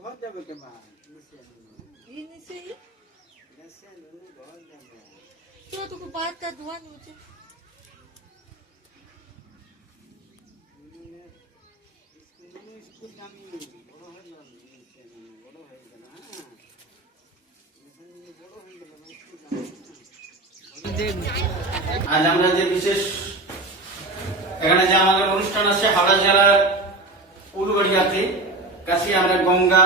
ঘর যাবে কেমন তোকে বাচ্চা ধোয়ানো উচিত স্কুল আমি বড় হয়ে গেলাম বড় হয়ে গেল বড় হয়ে গেল আজ আমরা যে বিশেষ এখানে যে আমাদের অনুষ্ঠান আছে হাওড়া জেলার উলুবাড়িয়াতে কাছে আমরা গঙ্গা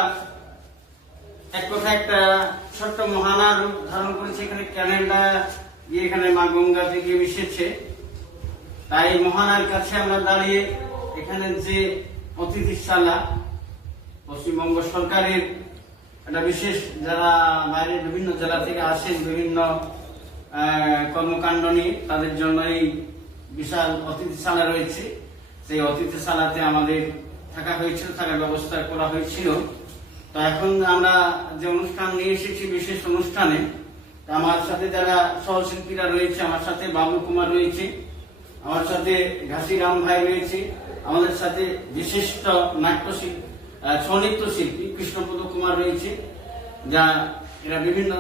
এক কথা একটা ছোট্ট মহানা রূপ ধারণ করেছে এখানে ক্যানেলটা গিয়ে এখানে মা গঙ্গাতে গিয়ে মিশেছে তাই মহানার কাছে আমরা দাঁড়িয়ে এখানে যে অতিথিশালা পশ্চিমবঙ্গ সরকারের একটা বিশেষ যারা বাইরের বিভিন্ন জেলা থেকে আসেন বিভিন্ন কর্মকাণ্ড নিয়ে তাদের জন্য এই বিশাল অতিথিশালা রয়েছে সেই অতিথিশালাতে আমাদের থাকা হয়েছিল থাকার ব্যবস্থা করা হয়েছিল তো এখন আমরা যে অনুষ্ঠান নিয়ে এসেছি বিশেষ অনুষ্ঠানে আমার সাথে যারা সহশিল্পীরা রয়েছে আমার সাথে বাবু কুমার রয়েছে আমার সাথে ঘাসিরাম ভাই রয়েছে আমাদের সাথে বিশিষ্ট নাট্যশিল্পী ছৌ শিল্পী কৃষ্ণপদ কুমার রয়েছে যা এরা বিভিন্ন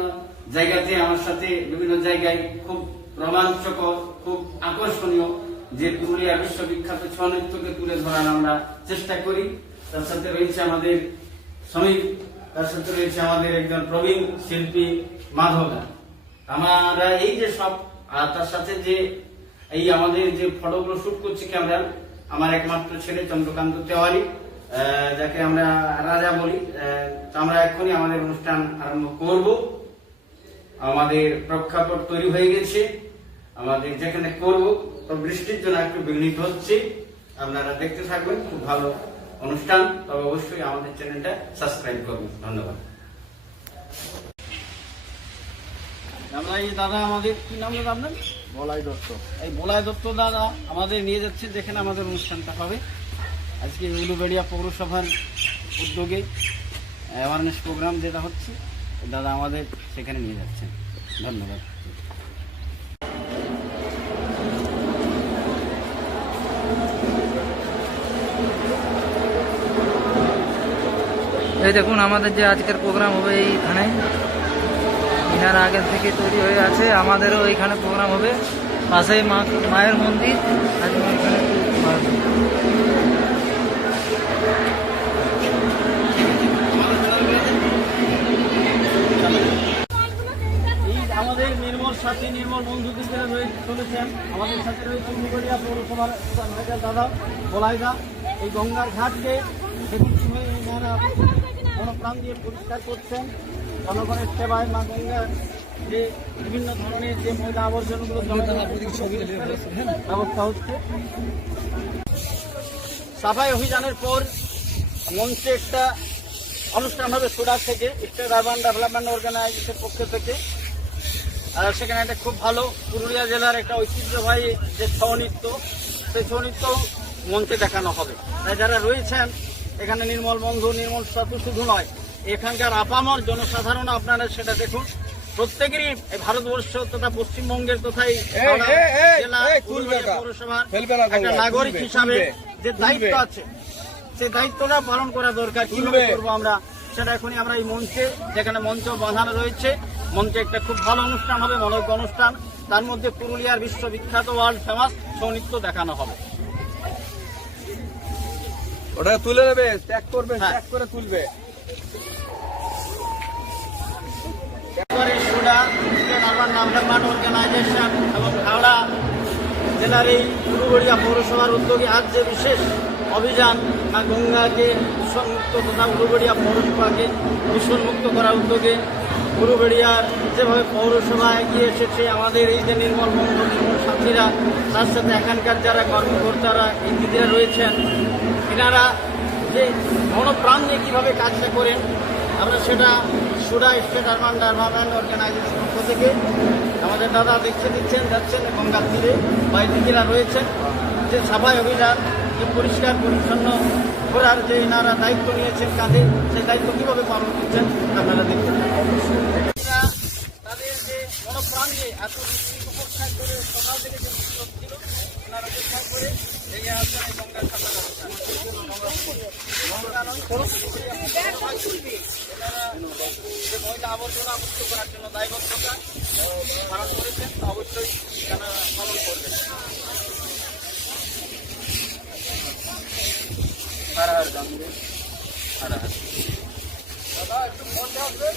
জায়গাতে আমার সাথে বিভিন্ন জায়গায় খুব রোমাঞ্চকর খুব আকর্ষণীয় যে পুরুলিয়া বিশ্ববিখ্যাত ছৌ নৃত্যকে তুলে ধরার আমরা চেষ্টা করি তার সাথে রয়েছে আমাদের শ্রমিক তার সাথে রয়েছে আমাদের একজন প্রবীণ শিল্পী মাধবদা আমরা এই যে সব তার সাথে যে এই আমাদের যে ফটোগুলো শুট করছি ক্যামেরা আমার একমাত্র ছেলে চন্দ্রকান্ত তেওয়ারি যাকে আমরা রাজা বলি আমরা এখনই আমাদের অনুষ্ঠান আরম্ভ করব আমাদের প্রেক্ষাপট তৈরি হয়ে গেছে আমাদের যেখানে করব তো বৃষ্টির জন্য একটু বিঘ্নিত হচ্ছে আপনারা দেখতে থাকবেন খুব ভালো অনুষ্ঠান তবে অবশ্যই আমাদের চ্যানেলটা সাবস্ক্রাইব করবেন ধন্যবাদ আমরা এই দাদা আমাদের কি নাম দাদা আপনার বলাই দত্ত এই বলাই দত্ত দাদা আমাদের নিয়ে যাচ্ছেন যেখানে আমাদের অনুষ্ঠানটা হবে আজকে উলুবেড়িয়া পৌরসভার উদ্যোগে অ্যাওয়ারনেস প্রোগ্রাম যেটা হচ্ছে দাদা আমাদের সেখানে নিয়ে যাচ্ছেন ধন্যবাদ এই দেখুন আমাদের যে আজকের প্রোগ্রাম হবে এইখানে ইনার আগের থেকে তৈরি হয়ে আছে আমাদেরও এইখানে প্রোগ্রাম হবে পাশেই মায়ের মন্দির আজকে এখানে আমাদের নির্মল সাথী নির্মল বন্ধুকে যারা চলেছেন আমাদের সাথে রয়েছে উলুবেড়িয়া পৌরসভার দাদা বলাইদা এই গঙ্গার ঘাটকে দেখুন কিভাবে এনারা প্রাণ দিয়ে পরিষ্কার করছেন জনগণের সেবায় মা গঙ্গার যে বিভিন্ন ধরনের যে ময়লা আবর্জনাগুলো ব্যবস্থা হচ্ছে সাফাই অভিযানের পর মঞ্চে একটা অনুষ্ঠান হবে সুরাট থেকে স্টেট আরবান ডেভেলপমেন্ট অর্গানাইজেশনের পক্ষ থেকে আর সেখানে একটা খুব ভালো পুরুলিয়া জেলার একটা ঐতিহ্যবাহী যে ছৌ নৃত্য সেই ছৌ নৃত্য মঞ্চে দেখানো হবে তাই যারা রয়েছেন এখানে নির্মল বন্ধু নির্মল সাথু শুধু নয় এখানকার আপামর জনসাধারণ আপনারা সেটা দেখুন প্রত্যেকেরই ভারতবর্ষ তথা পশ্চিমবঙ্গের তথা জেলা পৌরসভার একটা নাগরিক হিসাবে যে দায়িত্ব আছে সেই দায়িত্বটা পালন করা দরকার কিভাবে করবো আমরা সেটা এখনই আমরা এই মঞ্চে যেখানে মঞ্চ বাঁধানো রয়েছে মঞ্চে একটা খুব ভালো অনুষ্ঠান হবে মনোজ্ঞ অনুষ্ঠান তার মধ্যে পুরুলিয়ার বিশ্ববিখ্যাত ওয়ার্ল্ড ফেমাস ছৌ নৃত্য দেখানো হবে ওটা তুলে নেবে ট্যাগ করবে ট্যাগ করে তুলবে অর্গানাইজেশন এবং হাওড়া জেলার এই উলুবেড়িয়া পৌরসভার উদ্যোগে আজ যে বিশেষ অভিযান গঙ্গাকে দূষণমুক্ত তথা উলুবেড়িয়া পৌরসভাকে দূষণমুক্ত করার উদ্যোগে উলুবেড়িয়ার যেভাবে পৌরসভা এগিয়ে এসেছে আমাদের এই যে নির্মল বন্ধু নির্মল সাথীরা তার সাথে এখানকার যারা কর্মকর্তারা এই দিদিরা রয়েছেন এনারা যে মনোপ্রাণ নিয়ে কীভাবে কাজটা করেন আমরা সেটা সুরা স্টেট আরবান ডেভেলপমেন্ট অর্গানাইজেশন পক্ষ থেকে আমাদের দাদা দিচ্ছেন যাচ্ছেন গঙ্গার তীরে বা দিদিরা রয়েছেন যে সাফাই অভিযান যে পরিষ্কার পরিচ্ছন্ন করার যে এনারা দায়িত্ব নিয়েছেন কাঁধে সেই দায়িত্ব কীভাবে পালন করছেন আপনারা দেখতে তাদের যে মনোপ্রাণ দিয়ে এত বৃষ্টি উপেক্ষা করে সকাল থেকে যে বৃষ্টি হচ্ছিল ওনারা উপেক্ষা করে লেগে আসছেন এই গঙ্গার সাথে যে ময়লা আবর্জনা মুক্ত করার জন্য দায়বদ্ধতা পালন করেছেন তা অবশ্যই তারা পালন করবেন। দাদা একটু ফোনটা আসবে।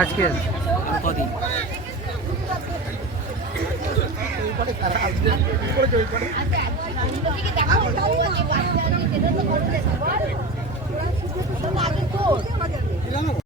আজকে কদিন দেখো